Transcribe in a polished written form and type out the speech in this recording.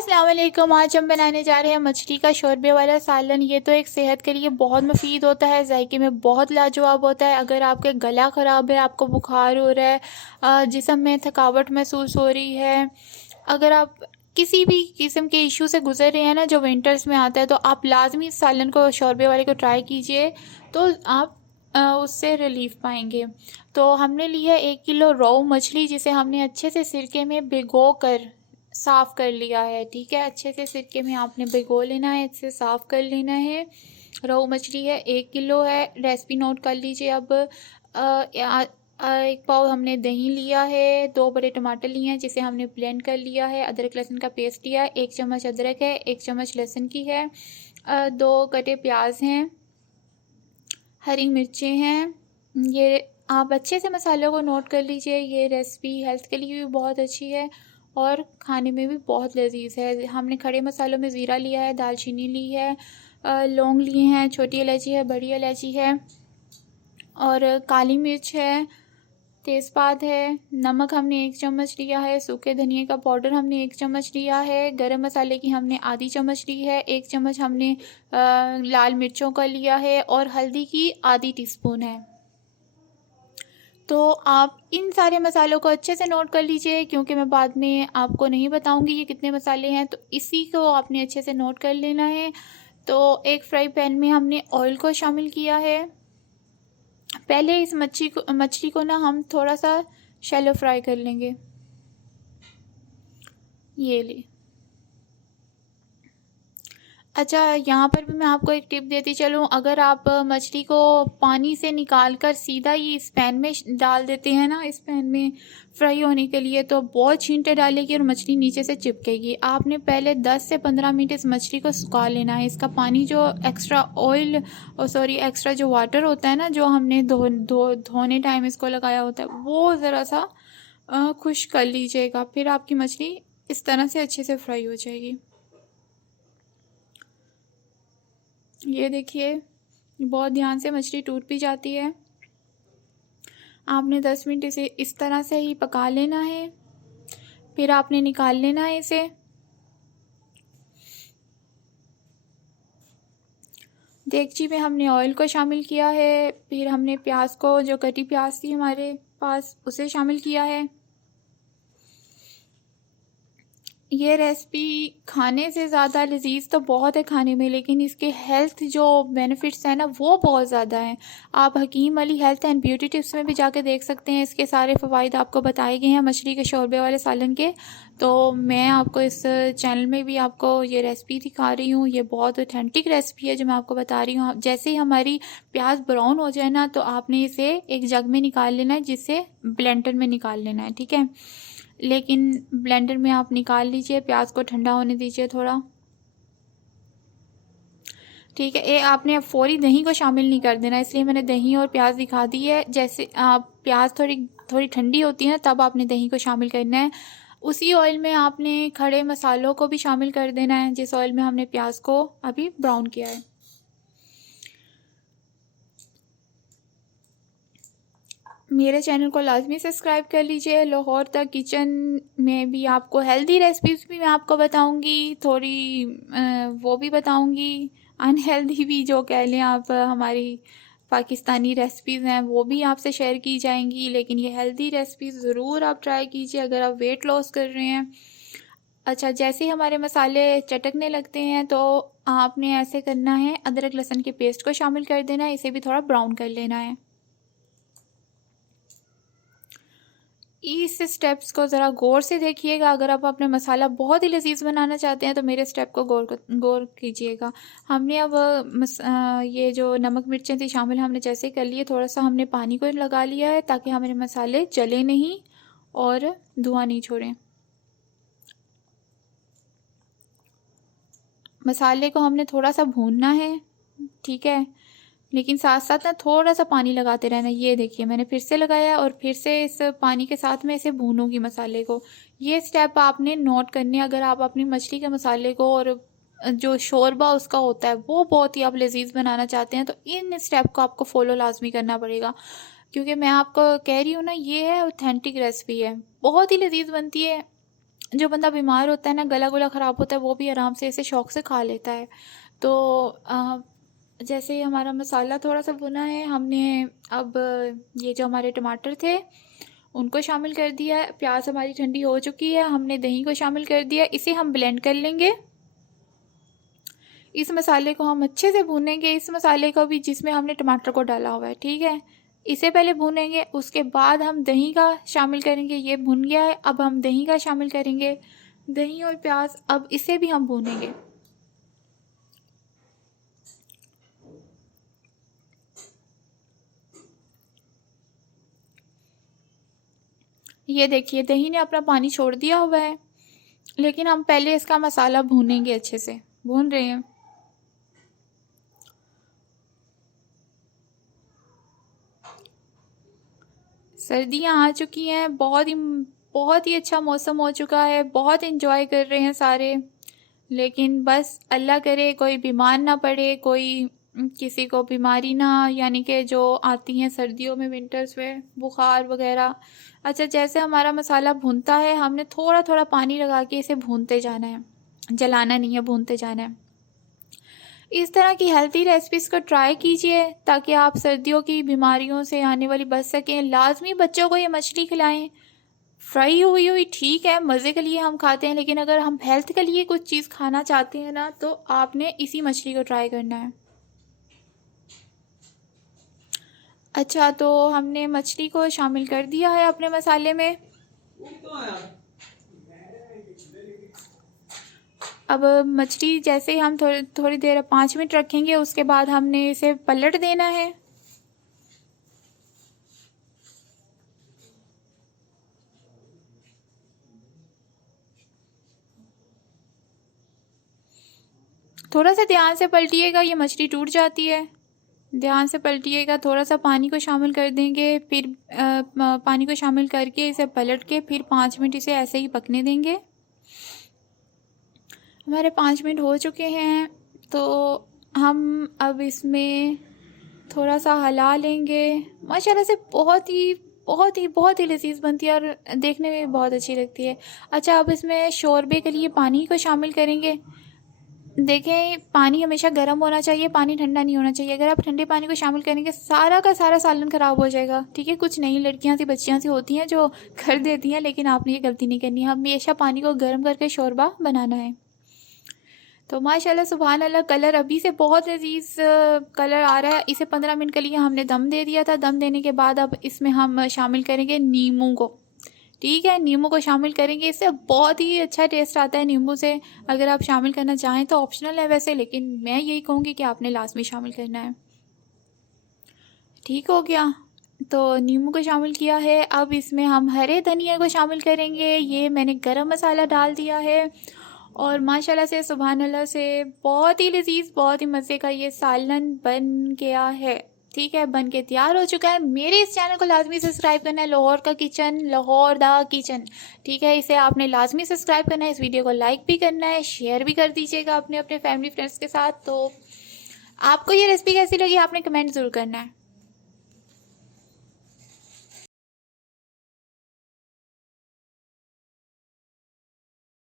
अस्सलाम वालेकुम। आज हम बनाने जा रहे हैं मछली का शोरबे वाला सालन। ये तो एक सेहत के लिए बहुत मुफीद होता है, जायके में बहुत लाजवाब होता है। अगर आपके गला ख़राब है, आपको बुखार हो रहा है, जिस्म में थकावट महसूस हो रही है, अगर आप किसी भी किस्म के इशू से गुजर रहे हैं ना, जो विंटर्स में आता है, तो आप लाजमी इस सालन को, शोरबे वाले को ट्राई कीजिए, तो आप उससे रिलीफ पाएंगे। तो हमने लिया 1 किलो रोहू मछली, जिसे हमने अच्छे से सिरके में भिगो कर साफ़ कर लिया है। ठीक है, अच्छे से सिरके में आपने भिगो लेना है, इससे साफ़ कर लेना है। रोहू मछली है, 1 किलो है। रेसिपी नोट कर लीजिए। अब 1 पाव हमने दही लिया है, 2 बड़े टमाटर लिए हैं जिसे हमने ब्लेंड कर लिया है। अदरक लहसुन का पेस्ट लिया है, 1 चम्मच अदरक है, 1 चम्मच लहसुन की है। 2 कटे प्याज हैं, हरी मिर्चें हैं। ये आप अच्छे से मसालों को नोट कर लीजिए। ये रेसिपी हेल्थ के लिए भी बहुत अच्छी है और खाने में भी बहुत लजीज है। हमने खड़े मसालों में ज़ीरा लिया है, दालचीनी ली है, लौंग लिए हैं, छोटी इलायची है, बड़ी इलायची है और काली मिर्च है, तेज़पात है। नमक हमने 1 चम्मच लिया है, सूखे धनिए का पाउडर हमने 1 चम्मच लिया है, गरम मसाले की हमने आधी चम्मच ली है, 1 चम्मच हमने लाल मिर्चों का लिया है और हल्दी की आधी टीस्पून है। तो आप इन सारे मसालों को अच्छे से नोट कर लीजिए, क्योंकि मैं बाद में आपको नहीं बताऊंगी ये कितने मसाले हैं, तो इसी को आपने अच्छे से नोट कर लेना है। तो एक फ्राई पैन में हमने ऑयल को शामिल किया है। पहले इस मछली को ना हम थोड़ा सा शैलो फ्राई कर लेंगे। ये ले। अच्छा, यहाँ पर भी मैं आपको एक टिप देती चलूँ। अगर आप मछली को पानी से निकाल कर सीधा ही इस पैन में डाल देते हैं ना, इस पैन में फ्राई होने के लिए, तो बहुत छींटे डालेगी और मछली नीचे से चिपकेगी। आपने पहले 10 से 15 मिनट इस मछली को सुखा लेना है। इसका पानी जो एक्स्ट्रा ऑयल एक्स्ट्रा जो वाटर होता है ना, जो हमने धोने टाइम इसको लगाया होता है, वो ज़रा सा खुश्क कर लीजिएगा। फिर आपकी मछली इस तरह से अच्छे से फ्राई हो जाएगी। ये देखिए, बहुत ध्यान से मछली टूट भी जाती है। आपने 10 मिनट इसे इस तरह से ही पका लेना है, फिर आपने निकाल लेना है इसे। देगची में हमने ऑयल को शामिल किया है, फिर हमने प्याज को, जो कटी प्याज थी हमारे पास, उसे शामिल किया है। ये रेसिपी खाने से ज़्यादा लजीज तो बहुत है खाने में, लेकिन इसके हेल्थ जो बेनिफिट्स हैं ना, वो बहुत ज़्यादा हैं। आप Hakim Ali health and beauty tips में भी जाके देख सकते हैं। इसके सारे फ़वाइद आपको बताए गए हैं मछली के शोरबे वाले सालन के। तो मैं आपको इस चैनल में भी आपको ये रेसिपी दिखा रही हूँ। ये बहुत ऑथेंटिक रेसिपी है जो मैं आपको बता रही हूँ। जैसे ही हमारी प्याज ब्राउन हो जाए ना, तो आपने इसे एक जग में निकाल लेना है, जिससे ब्लेंडर में निकाल लेना है। ठीक है, लेकिन ब्लेंडर में आप निकाल लीजिए, प्याज को ठंडा होने दीजिए थोड़ा। ठीक है, ये आपने अब फौरी दही को शामिल नहीं कर देना, इसलिए मैंने दही और प्याज दिखा दी है। जैसे आप प्याज थोड़ी थोड़ी ठंडी होती है ना, तब आपने दही को शामिल करना है। उसी ऑयल में आपने खड़े मसालों को भी शामिल कर देना है, जिस ऑयल में हमने प्याज को अभी ब्राउन किया है। मेरे चैनल को लाजमी सब्सक्राइब कर लीजिए। लाहौर तक किचन में भी आपको हेल्दी रेसिपीज़ भी मैं आपको बताऊंगी, थोड़ी वो भी बताऊंगी, अनहेल्दी भी जो कह लें आप, हमारी पाकिस्तानी रेसिपीज़ हैं वो भी आपसे शेयर की जाएंगी। लेकिन ये हेल्दी रेसिपीज़ ज़रूर आप ट्राई कीजिए अगर आप वेट लॉस कर रहे हैं। अच्छा, जैसे ही हमारे मसाले चटकने लगते हैं, तो आपने ऐसे करना है, अदरक लहसुन के पेस्ट को शामिल कर देना है, इसे भी थोड़ा ब्राउन कर लेना है। इस स्टेप्स को ज़रा गौर से देखिएगा। अगर आप अपने मसाला बहुत ही लजीज बनाना चाहते हैं, तो मेरे स्टेप को गौर कीजिएगा। हमने अब ये जो नमक मिर्चें थी शामिल, हमने जैसे कर लिए, थोड़ा सा हमने पानी को लगा लिया है ताकि हमारे मसाले जले नहीं और धुआं नहीं छोड़ें। मसाले को हमने थोड़ा सा भूनना है, ठीक है, लेकिन साथ साथ ना थोड़ा सा पानी लगाते रहना। ये देखिए, मैंने फिर से लगाया और फिर से इस पानी के साथ में इसे भूनूंगी मसाले को। ये स्टेप आपने नोट करने। अगर आप अपनी मछली के मसाले को और जो शोरबा उसका होता है वो बहुत ही आप लजीज बनाना चाहते हैं, तो इन स्टेप को आपको फॉलो लाजमी करना पड़ेगा, क्योंकि मैं आपको कह रही हूँ ना, ये है ऑथेंटिक रेसिपी है, बहुत ही लजीज बनती है। जो बंदा बीमार होता है ना, गला गुला ख़राब होता है, वो भी आराम से इसे शौक़ से खा लेता है। तो जैसे ही हमारा मसाला थोड़ा सा भुना है, हमने अब ये जो हमारे टमाटर थे उनको शामिल कर दिया है। प्याज हमारी ठंडी हो चुकी है, हमने दही को शामिल कर दिया। इसे हम ब्लेंड कर लेंगे। इस मसाले को हम अच्छे से भूनेंगे, इस मसाले को भी जिसमें हमने टमाटर को डाला हुआ है, ठीक है। इसे पहले भूनेंगे, उसके बाद हम दही का शामिल करेंगे। ये भुन गया है, अब हम दही का शामिल करेंगे। दही और प्याज, अब इसे भी हम भूनेंगे। ये देखिए दही ने अपना पानी छोड़ दिया हुआ है, लेकिन हम पहले इसका मसाला भूनेंगे, अच्छे से भून रहे हैं। सर्दियाँ आ चुकी हैं, बहुत ही अच्छा मौसम हो चुका है, बहुत एंजॉय कर रहे हैं सारे। लेकिन बस अल्लाह करे कोई बीमार ना पड़े, कोई किसी को बीमारी ना, यानी कि जो आती हैं सर्दियों में, विंटर्स में, बुखार वगैरह। अच्छा, जैसे हमारा मसाला भूनता है, हमने थोड़ा थोड़ा पानी लगा के इसे भूनते जाना है, जलाना नहीं है, भूनते जाना है। इस तरह की हेल्थी रेसिपीज़ को ट्राई कीजिए ताकि आप सर्दियों की बीमारियों से आने वाली बच सकें। लाजमी बच्चों को ये मछली खिलाएं। फ्राई हुई हुई ठीक है, मज़े के लिए हम खाते हैं, लेकिन अगर हम हेल्थ के लिए कुछ चीज़ खाना चाहते हैं ना, तो आपने इसी मछली को ट्राई करना है। अच्छा, तो हमने मछली को शामिल कर दिया है अपने मसाले में। अब मछली जैसे हम थोड़ी देर 5 मिनट रखेंगे, उसके बाद हमने इसे पलट देना है। थोड़ा सा ध्यान से पलटिएगा, ये मछली टूट जाती है। ध्यान से पलटिएगा। थोड़ा सा पानी को शामिल कर देंगे, फिर पानी को शामिल करके इसे पलट के फिर 5 मिनट इसे ऐसे ही पकने देंगे। हमारे 5 मिनट हो चुके हैं, तो हम अब इसमें थोड़ा सा हिला लेंगे। माशाल्लाह से बहुत ही लजीज बनती है और देखने में बहुत अच्छी लगती है। अच्छा, अब इसमें शोरबे के लिए पानी को शामिल करेंगे। देखें, पानी हमेशा गर्म होना चाहिए, पानी ठंडा नहीं होना चाहिए। अगर आप ठंडे पानी को शामिल करेंगे, सारा का सारा सालन ख़राब हो जाएगा, ठीक है। कुछ नई लड़कियां सी, बच्चियां सी होती हैं जो कर देती हैं, लेकिन आपने ये गलती नहीं करनी है। हमेशा पानी को गर्म करके शोरबा बनाना है। तो माशाल्लाह सुभान अल्लाह, कलर अभी से बहुत लजीज कलर आ रहा है। इसे 15 मिनट के लिए हमने दम दे दिया था। दम देने के बाद अब इसमें हम शामिल करेंगे नींबू को, ठीक है। नींबू को शामिल करेंगे, इससे बहुत ही अच्छा टेस्ट आता है नींबू से। अगर आप शामिल करना चाहें तो ऑप्शनल है वैसे, लेकिन मैं यही कहूँगी कि आपने लाजमी शामिल करना है। ठीक हो गया, तो नींबू को शामिल किया है। अब इसमें हम हरे धनिया को शामिल करेंगे। ये मैंने गरम मसाला डाल दिया है और माशाल्लाह से सुभान अल्लाह से बहुत ही लजीज, बहुत ही मज़े का ये सालन बन गया है, ठीक है। बन के तैयार हो चुका है। मेरे इस चैनल को लाजमी सब्सक्राइब करना है, लाहौर का किचन, लाहौर दा किचन, ठीक है। इसे आपने लाजमी सब्सक्राइब करना है। इस वीडियो को लाइक भी करना है, शेयर भी कर दीजिएगा अपने अपने फैमिली फ्रेंड्स के साथ। तो आपको ये रेसिपी कैसी लगी, आपने कमेंट ज़रूर करना है।